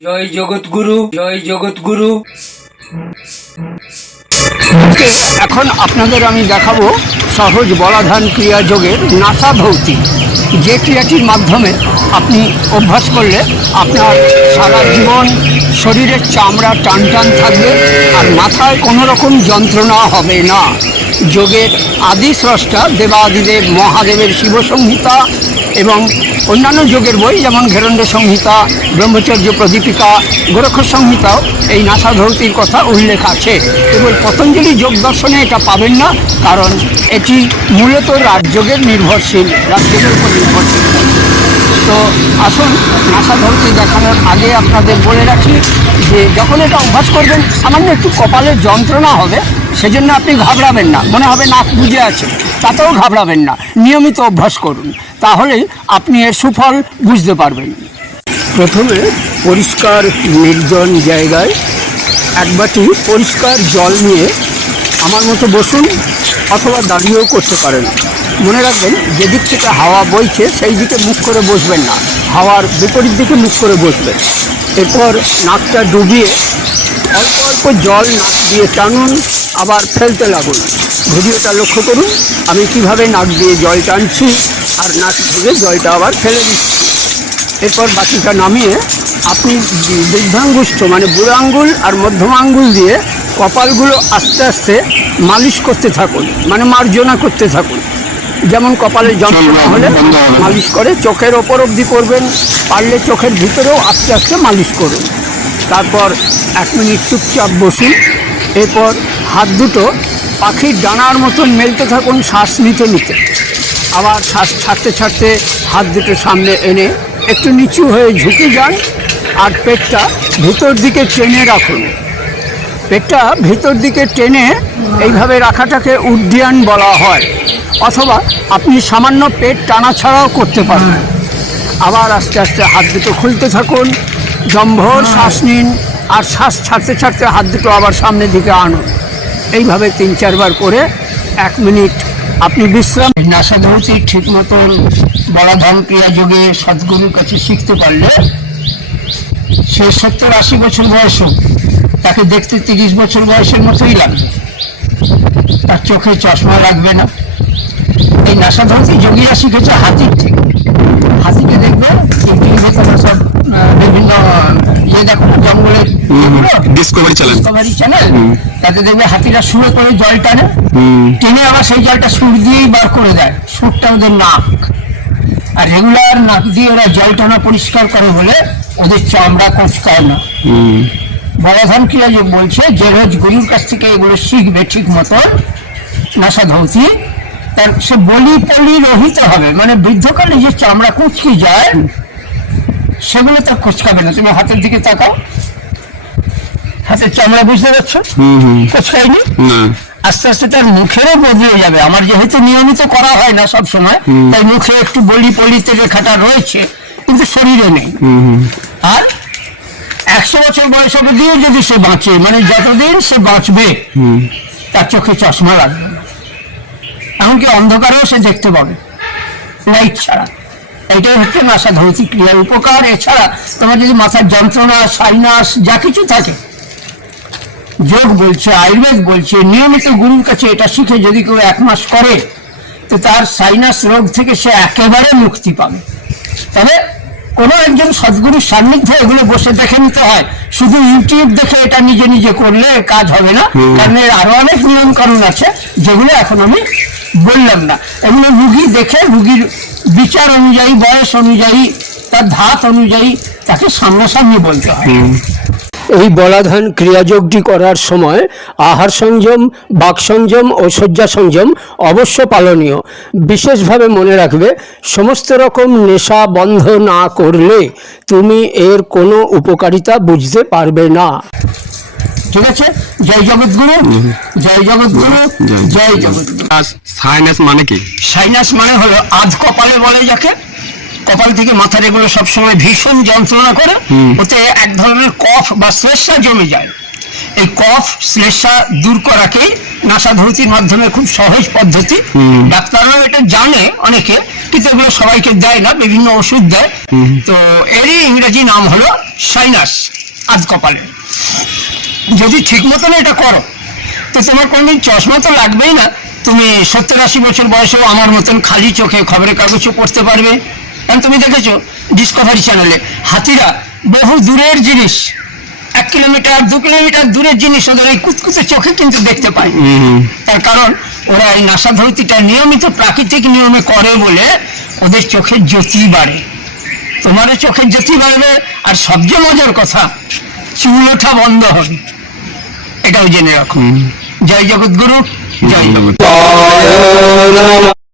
জয় জগৎগুরু জয় জগৎগুরু। এখন আপনাদের আমি দেখাবো সহজ বলাধান ক্রিয়া যোগের নাসা ভৌতি। যে ক্রিয়াটির মাধ্যমে আপনি অভ্যাস করলে আপনার সারা জীবন শরীরের চামড়া টান টান থাকবে আর মাথায় কোনো রকম যন্ত্রণা হবে না। যোগের আদি স্রষ্টা দেবাদিদেব মহাদেবের শিব সংহিতা এবং অন্যান্য যোগের বই যেমন ঘেরণ্ড সংহিতা, ব্রহ্মচর্য প্রদীপিকা, গোরক্ষ সংহিতাও এই নাসা ধৌতির কথা উল্লেখ আছে। কেবল পতঞ্জলি যোগ দর্শনে এটা পাবেন না, কারণ এটি মূলত রাজযোগের নির্ভরশীল, রাজযোগের উপর নির্ভরশীল। তো আসুন নাসা ধরতে দেখানোর আগে আপনাদের বলে রাখি যে যখন এটা অভ্যাস করবেন, সামান্য একটু কপালের যন্ত্রণা হবে সেজন্য আপনি ঘাবড়াবেন না। মনে হবে নাক বুঝে আছে। তাতেও ঘাবড়াবেন না। নিয়মিত অভ্যাস করুন। তাহলেই আপনি এর সুফল বুঝতে পারবেন। প্রথমে পরিষ্কার নির্জন জায়গায় এক বাটি পরিষ্কার জল নিয়ে আমার মতো বসুন অথবা দাঁড়িয়েও করতে পারেন। মনে রাখবেন, যেদিক থেকে হাওয়া বইছে, সেই দিকে মুখ করে বসবেন না। হাওয়ার বিপরীত দিকে মুখ করে বসবেন। এরপর নাকটা ডুবিয়ে অল্প অল্প জল নাক দিয়ে টানুন। আবার ফেলতে লাগুন ভিডিওটা লক্ষ্য করুন আমি কীভাবে নাক দিয়ে জল টানছি আর নাক থেকে জলটা আবার ফেলে দিচ্ছি। এরপর বাকিটা নামিয়ে আপনি বৃদ্ধাঙ্গুষ্ঠ মানে বুড়ো আঙ্গুল আর মধ্যম আঙ্গুল দিয়ে কপালগুলো আস্তে আস্তে মালিশ করতে থাকুন মানে মার্জনা করতে থাকুন। যেমন কপালে যন্ত্রণা হলে মালিশ করে চোখের ওপর অবধি করবেন পারলে চোখের ভিতরেও আস্তে আস্তে মালিশ করুন। তারপর এক মিনিট চুপচাপ বসুন এরপর হাত দুটো পাখির ডানার মতন মেলতে থাকুন শ্বাস নিতে নিতে। আবার শ্বাস ছাড়তে ছাড়তে হাত দুটো সামনে এনে একটু নিচু হয়ে ঝুঁকে যান আর পেটটা ভিতর দিকে টেনে রাখুন। পেটটা ভিতর দিকে টেনে এইভাবে রাখাটাকে উড্ডিয়ান বলা হয়, অথবা আপনি সামান্য পেট টানা ছাড়াও করতে পারেন। আবার আস্তে আস্তে হাত দুটো খুলতে থাকুন জম্ভর শ্বাস নিন আর শ্বাস ছাড়তে ছাড়তে হাত দুটো আবার সামনের দিকে আনুন এইভাবে তিন চারবার করে এক মিনিট আপনি বিশ্রাম নাসা ধরছি ঠিক মতন বড়াধান ক্রিয়া যোগে সদ্গুরুর কাছে শিখতে পারলে সে সত্তর আশি বছর বয়স হোক তাকে দেখতে তিরিশ বছর বয়সের মতোই লাগবে। তার চোখে চশমা লাগবে না। এই নাসা ধরছি যোগীরা শিখেছে হাতির থেকে হাতিকে দেখবে সব বিভিন্ন ইয়ে দেখো না, জঙ্গলের ডিসকভারি চ্যানেল ডিসকভারি চ্যানেল তাতে দেখবে হাতিরা সুরে করে জল টানে। টেনে আবার সেই জলটা সুর দিয়েই বার করে দেয়। সুরটা ওদের নাক। আর রেগুলার নাক দিয়ে ওরা জল টানা পরিষ্কার করে বলে ওদের চামড়া কোচকায় না। বড়ধান যে বলছে যে রোজ গুরুর কাছ থেকে এগুলো শিখবে ঠিক মতন নাসা ধৌতি তার সে বলি পলি রহিত হবে। মানে বৃদ্ধকালে যে চামড়া কুচকে যায় সেগুলো তার কোচকাবে না। তুমি হাতের দিকে তাকাও। হাতের চামড়া বুঝতে পারছ? কোচকায়নি? আস্তে আস্তে তার মুখেরও বদলে যাবে। আমার যেহেতু নিয়মিত করা হয় না সব সময় তাই মুখে একটু বলি পলিতে রেখাটা রয়েছে কিন্তু শরীরে নেই। আর একশো বছর বয়স অবধিও যদি সে বাঁচে মানে যতদিন সে বাঁচবে তার চোখে চশমা লাগবে না। এমনকি অন্ধকারেও সে দেখতে পাবে। লাইট ছাড়া। এটাই হচ্ছে নাসা ধৌতি ক্রিয়ার উপকার। এছাড়া তোমার যদি মাথার যন্ত্রণা সাইনাস যা কিছু থাকে যোগ বলছে আয়ুর্বেদ বলছে নিয়মিত গুরুর কাছে এটা শিখে যদি কেউ এক মাস করে তো তার সাইনাস রোগ থেকে সে একেবারে মুক্তি পাবে। তবে কোনো একজন সদ্গুরুর সান্নিধ্যে এগুলো বসে দেখে নিতে হয়। শুধু ইউটিউব দেখে এটা নিজে নিজে করলে কাজ হবে না। কারণ এর আরও অনেক নিয়ম কানুন আছে যেগুলো এখন আমি বললাম না। এগুলো রুগী দেখে রুগীর বিচার অনুযায়ী বয়স অনুযায়ী তার ধাত অনুযায়ী তাকে সামনাসামনি বলতে হয়। এই বলাধান ক্রিয়াযোগটি করার সময় আহার সংযম বাক সংযম ও শয্যা সংযম অবশ্য পালনীয়। বিশেষভাবে মনে রাখবে সমস্ত রকম নেশা বন্ধ না করলে তুমি এর কোনো উপকারিতা বুঝতে পারবে না। ঠিক আছে? জয় জগৎগুরু জয় জগৎগুরু জয় জগৎগুরু সাইনাস মানে কি? সাইনাস মানে হলো আধ কপালে বলে যাকে কপাল থেকে মাথার এগুলো সবসময় ভীষণ যন্ত্রণা করে ওতে এক ধরনের কফ বা শ্লেষা জমে যায়। এই কফ শ্লেষা দূর করাকেই নাসা ধরতির মাধ্যমে খুব সহজ পদ্ধতি। ডাক্তাররাও এটা জানে অনেকে কিন্তু এগুলো সবাইকে দেয় না বিভিন্ন ওষুধ দেয়। তো এরই ইংরেজি নাম হলো সাইনাস আধ কপালে। যদি ঠিক মতন এটা করো তো তোমার কোনদিন চশমা তো লাগবেই না। তুমি সত্তর আশি বছর বয়সেও আমার মতন খালি চোখে খবরের কাগজও পড়তে পারবে। কারণ তুমি দেখেছ ডিসকভারি চ্যানেলে হাতিরা বহু দূরের জিনিস এক কিলোমিটার দু কিলোমিটার দূরের জিনিস ওদের এই কুতকুতে চোখে কিন্তু দেখতে পায়। তার কারণ ওরা এই নাসা ধরতিটা নিয়মিত প্রাকৃতিক নিয়মে করে বলে ওদের চোখের জ্যোতি বাড়ে। তোমারও চোখের জ্যোতি বাড়বে আর সবচেয়ে মজার কথা চুল ওঠা বন্ধ হবে এটাও জেনে রাখুন। জয় জগৎগুরু জয় জগৎ।